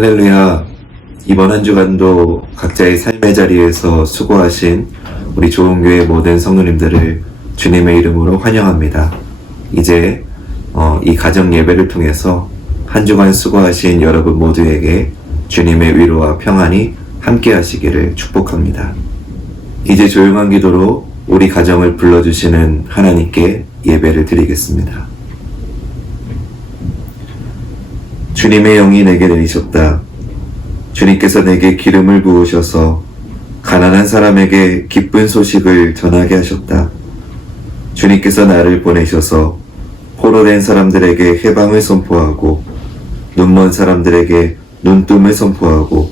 할렐루야. 이번 한 주간도 각자의 삶의 자리에서 수고하신 우리 좋은교회 모든 성도님들을 주님의 이름으로 환영합니다. 이제 이 가정 예배를 통해서 한 주간 수고하신 여러분 모두에게 주님의 위로와 평안이 함께 하시기를 축복합니다. 이제 조용한 기도로 우리 가정을 불러주시는 하나님께 예배를 드리겠습니다. 주님의 영이 내게 내리셨다. 주님께서 내게 기름을 부으셔서 가난한 사람에게 기쁜 소식을 전하게 하셨다. 주님께서 나를 보내셔서 포로된 사람들에게 해방을 선포하고 눈먼 사람들에게 눈뜸을 선포하고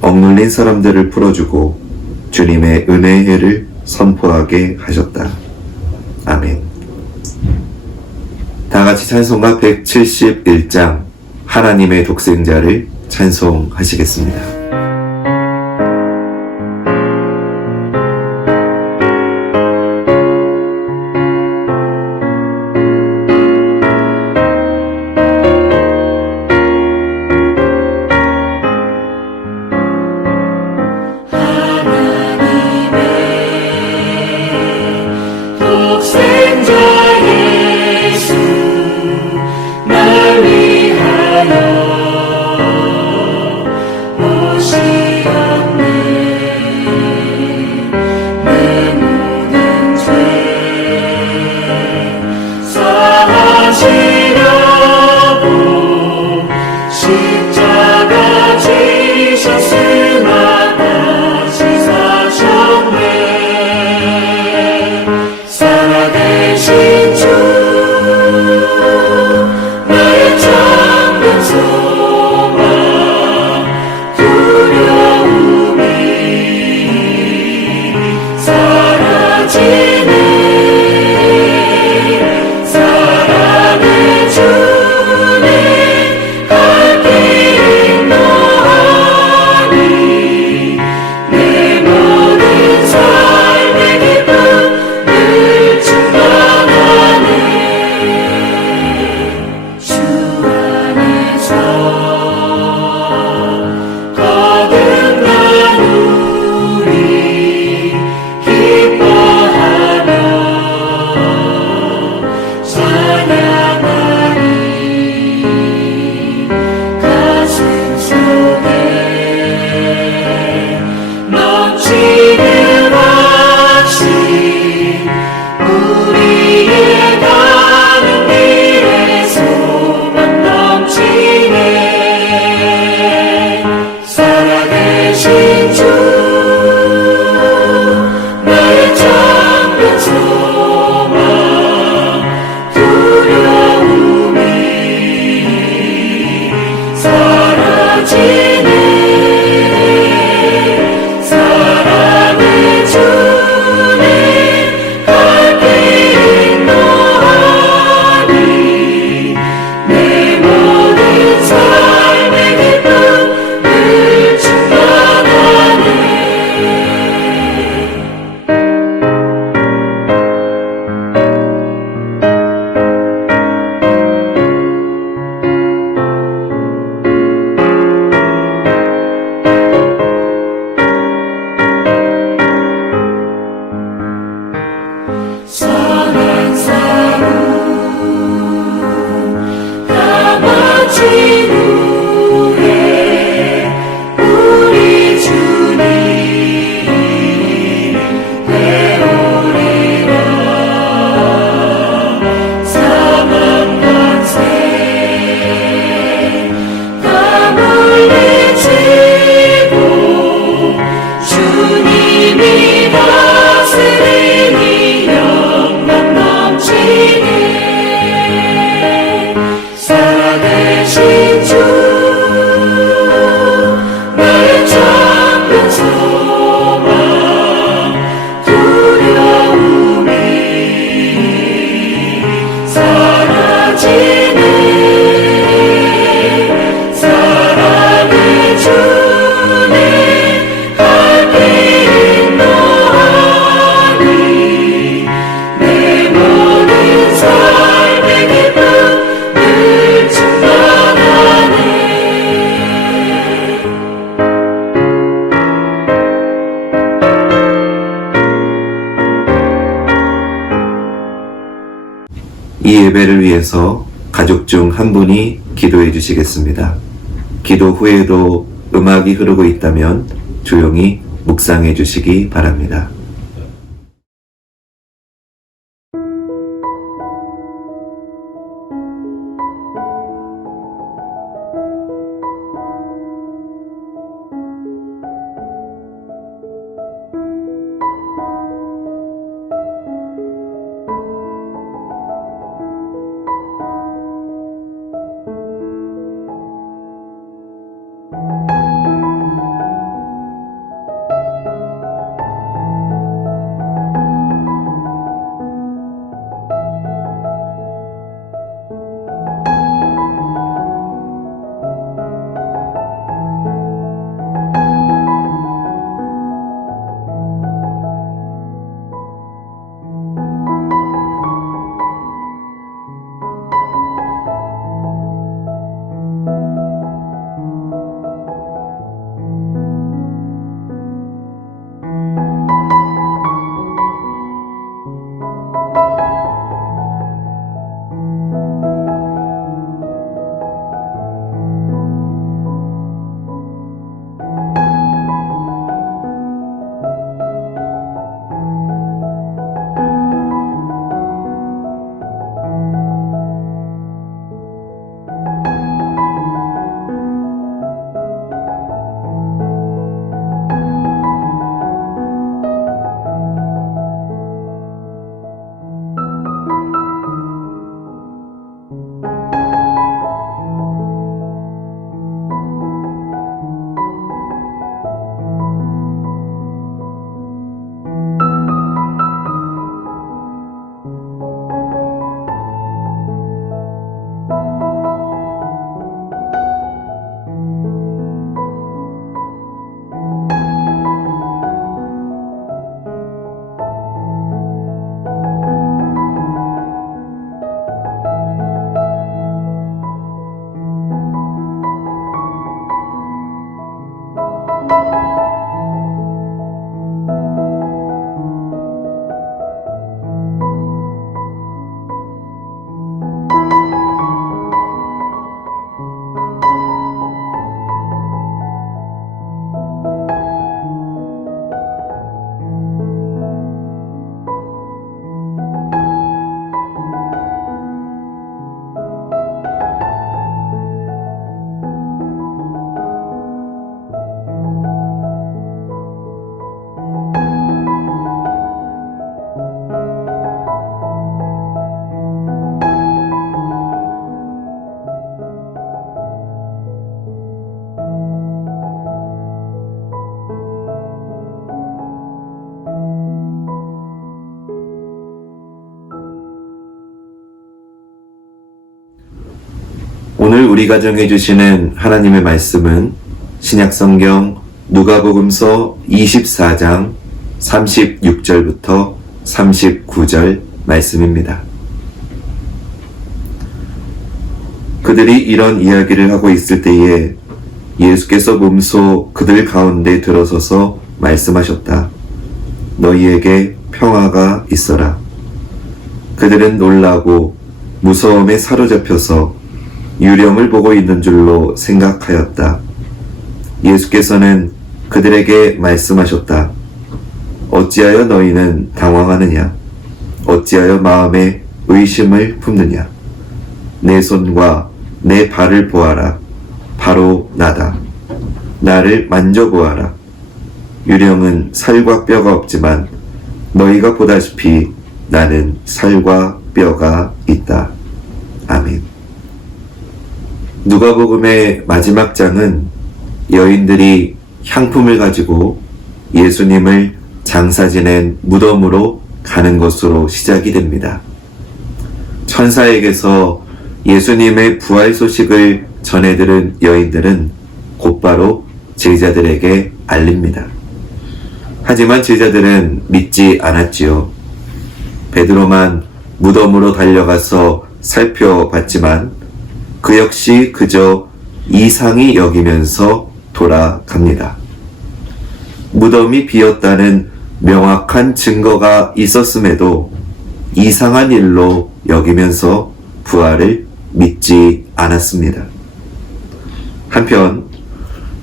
억눌린 사람들을 풀어주고 주님의 은혜의 해를 선포하게 하셨다. 아멘. 다같이 찬송가 171장 하나님의 독생자를 찬송하시겠습니다. 오 중에서 가족 중 한 분이 기도해 주시겠습니다. 기도 후에도 음악이 흐르고 있다면 조용히 묵상해 주시기 바랍니다. 오늘 우리 가정해 주시는 하나님의 말씀은 신약성경 누가복음서 24장 36절부터 39절 말씀입니다. 그들이 이런 이야기를 하고 있을 때에 예수께서 몸소 그들 가운데 들어서서 말씀하셨다. 너희에게 평화가 있어라. 그들은 놀라고 무서움에 사로잡혀서 유령을 보고 있는 줄로 생각하였다. 예수께서는 그들에게 말씀하셨다. 어찌하여 너희는 당황하느냐? 어찌하여 마음에 의심을 품느냐? 내 손과 내 발을 보아라. 바로 나다. 나를 만져보아라. 유령은 살과 뼈가 없지만 너희가 보다시피 나는 살과 뼈가 있다. 아멘. 누가복음의 마지막 장은 여인들이 향품을 가지고 예수님을 장사 지낸 무덤으로 가는 것으로 시작이 됩니다. 천사에게서 예수님의 부활 소식을 전해들은 여인들은 곧바로 제자들에게 알립니다. 하지만 제자들은 믿지 않았지요. 베드로만 무덤으로 달려가서 살펴봤지만 그 역시 그저 이상히 여기면서 돌아갑니다. 무덤이 비었다는 명확한 증거가 있었음에도 이상한 일로 여기면서 부활을 믿지 않았습니다. 한편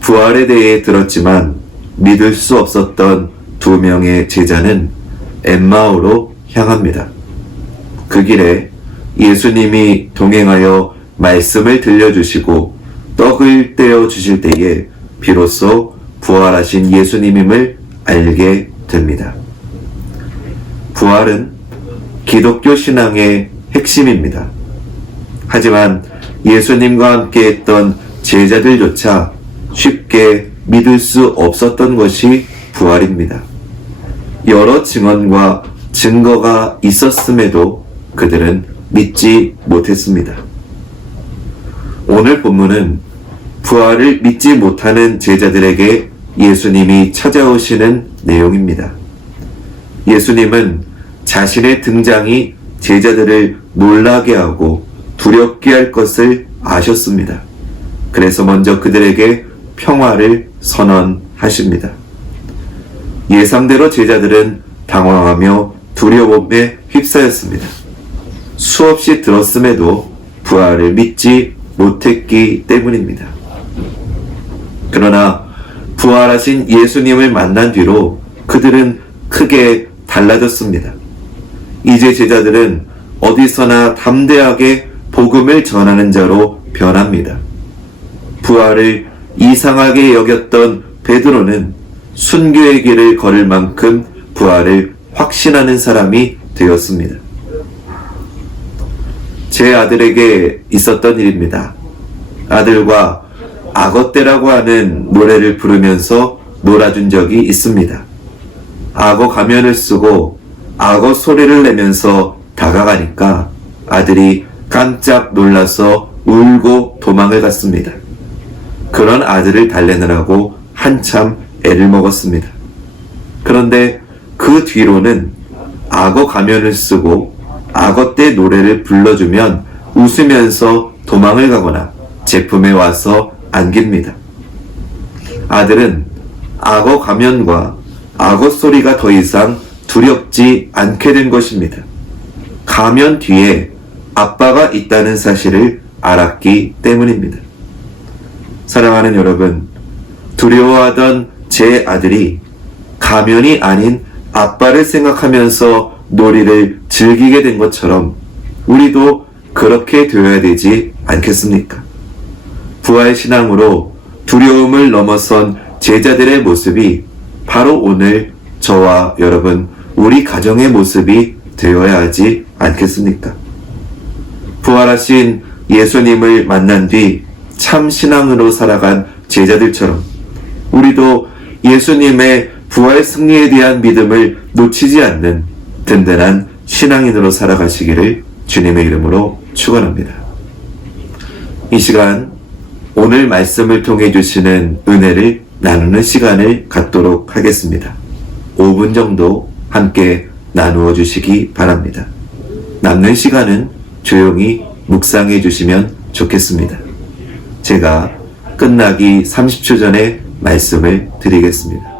부활에 대해 들었지만 믿을 수 없었던 두 명의 제자는 엠마오로 향합니다. 그 길에 예수님이 동행하여 말씀을 들려주시고 떡을 떼어 주실 때에 비로소 부활하신 예수님임을 알게 됩니다. 부활은 기독교 신앙의 핵심입니다. 하지만 예수님과 함께 했던 제자들조차 쉽게 믿을 수 없었던 것이 부활입니다. 여러 증언과 증거가 있었음에도 그들은 믿지 못했습니다. 오늘 본문은 부활을 믿지 못하는 제자들에게 예수님이 찾아오시는 내용입니다. 예수님은 자신의 등장이 제자들을 놀라게 하고 두렵게 할 것을 아셨습니다. 그래서 먼저 그들에게 평화를 선언하십니다. 예상대로 제자들은 당황하며 두려움에 휩싸였습니다. 수없이 들었음에도 부활을 믿지 못했기 때문입니다. 그러나 부활하신 예수님을 만난 뒤로 그들은 크게 달라졌습니다. 이제 제자들은 어디서나 담대하게 복음을 전하는 자로 변합니다. 부활을 이상하게 여겼던 베드로는 순교의 길을 걸을 만큼 부활을 확신하는 사람이 되었습니다. 제 아들에게 있었던 일입니다. 아들과 악어떼라고 하는 노래를 부르면서 놀아준 적이 있습니다. 악어 가면을 쓰고 악어 소리를 내면서 다가가니까 아들이 깜짝 놀라서 울고 도망을 갔습니다. 그런 아들을 달래느라고 한참 애를 먹었습니다. 그런데 그 뒤로는 악어 가면을 쓰고 악어떼 노래를 불러주면 웃으면서 도망을 가거나 제품에 와서 안깁니다. 아들은 악어 가면과 악어 소리가 더 이상 두렵지 않게 된 것입니다. 가면 뒤에 아빠가 있다는 사실을 알았기 때문입니다. 사랑하는 여러분, 두려워하던 제 아들이 가면이 아닌 아빠를 생각하면서 놀이를 즐기게 된 것처럼 우리도 그렇게 되어야 되지 않겠습니까? 부활신앙으로 두려움을 넘어선 제자들의 모습이 바로 오늘 저와 여러분, 우리 가정의 모습이 되어야 하지 않겠습니까? 부활하신 예수님을 만난 뒤 참 신앙으로 살아간 제자들처럼 우리도 예수님의 부활 승리에 대한 믿음을 놓치지 않는 든든한 신앙인으로 살아가시기를 주님의 이름으로 축원합니다. 이 시간 오늘 말씀을 통해 주시는 은혜를 나누는 시간을 갖도록 하겠습니다. 5분 정도 함께 나누어 주시기 바랍니다. 남는 시간은 조용히 묵상해 주시면 좋겠습니다. 제가 끝나기 30초 전에 말씀을 드리겠습니다.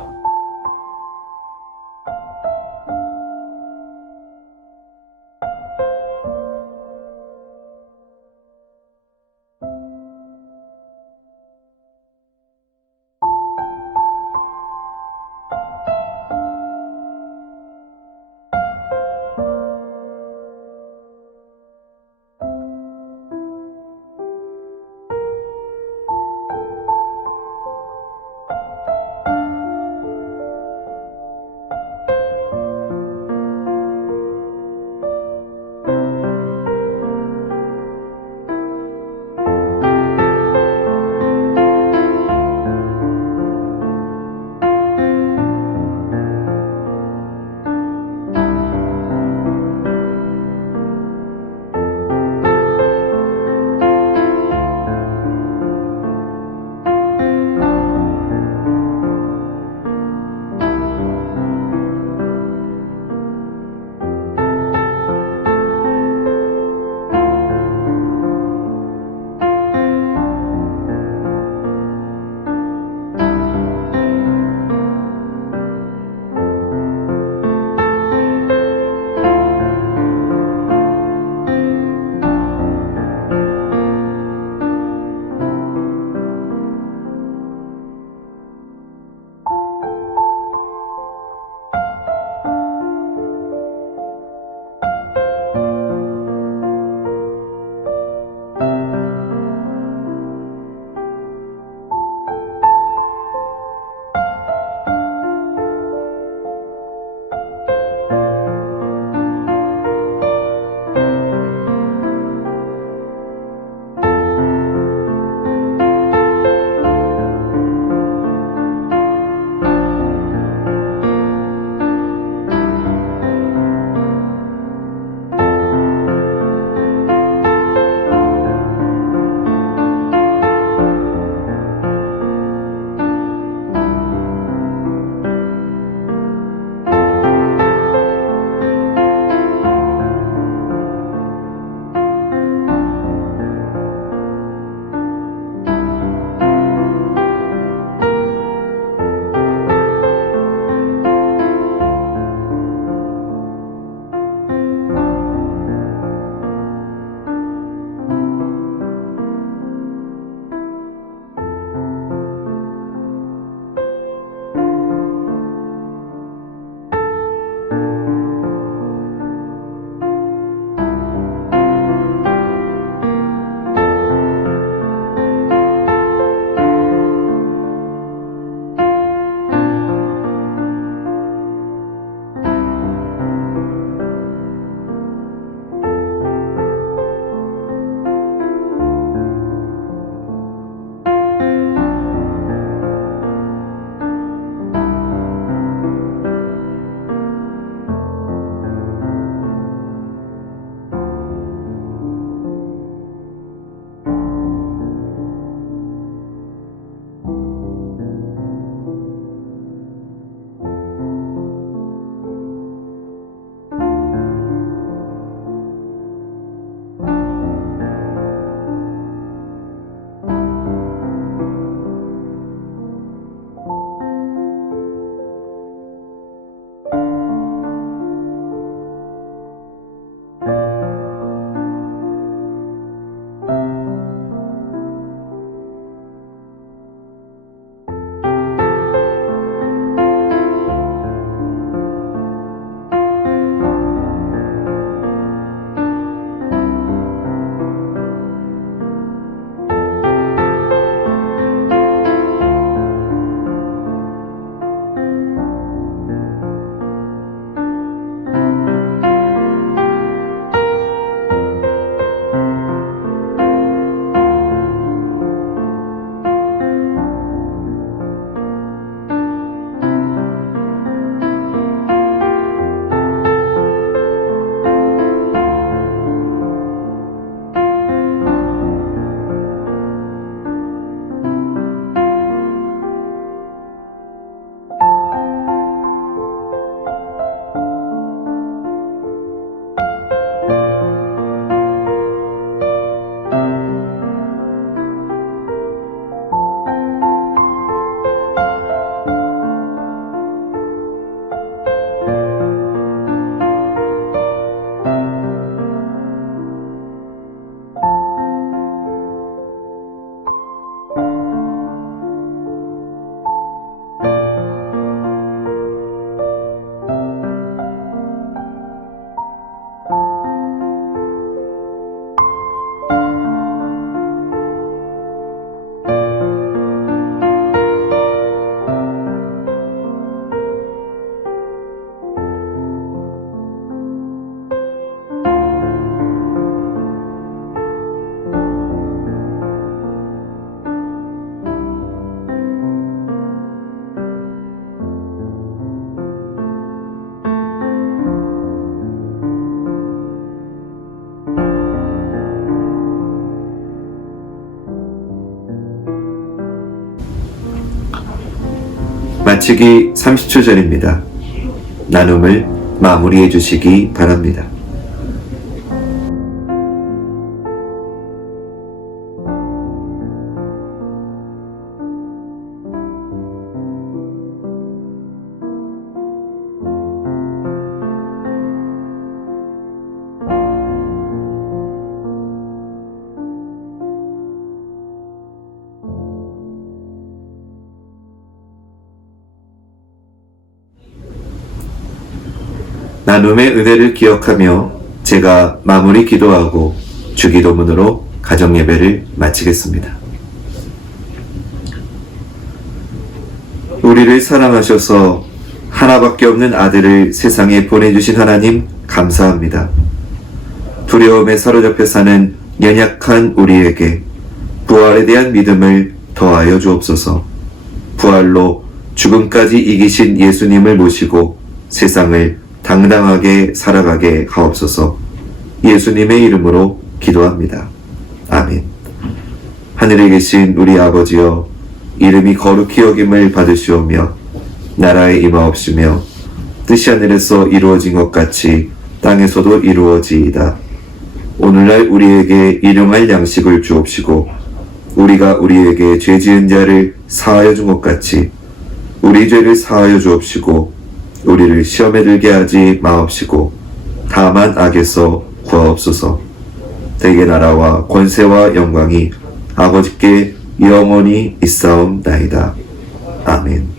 마치기 30초 전입니다. 나눔을 마무리해 주시기 바랍니다. 나눔의 은혜를 기억하며 제가 마무리 기도하고 주기도문으로 가정예배를 마치겠습니다. 우리를 사랑하셔서 하나밖에 없는 아들을 세상에 보내주신 하나님 감사합니다. 두려움에 사로잡혀 사는 연약한 우리에게 부활에 대한 믿음을 더하여 주옵소서. 부활로 죽음까지 이기신 예수님을 모시고 세상을 당당하게 살아가게 하옵소서. 예수님의 이름으로 기도합니다. 아멘. 하늘에 계신 우리 아버지여, 이름이 거룩히 여김을 받으시오며 나라에 임하옵시며 뜻이 하늘에서 이루어진 것 같이 땅에서도 이루어지이다. 오늘날 우리에게 일용할 양식을 주옵시고 우리가 우리에게 죄 지은 자를 사하여 준 것 같이 우리 죄를 사하여 주옵시고 우리를 시험에 들게 하지 마옵시고 다만 악에서 구하옵소서. 대개 나라와 권세와 영광이 아버지께 영원히 있사옵나이다. 아멘.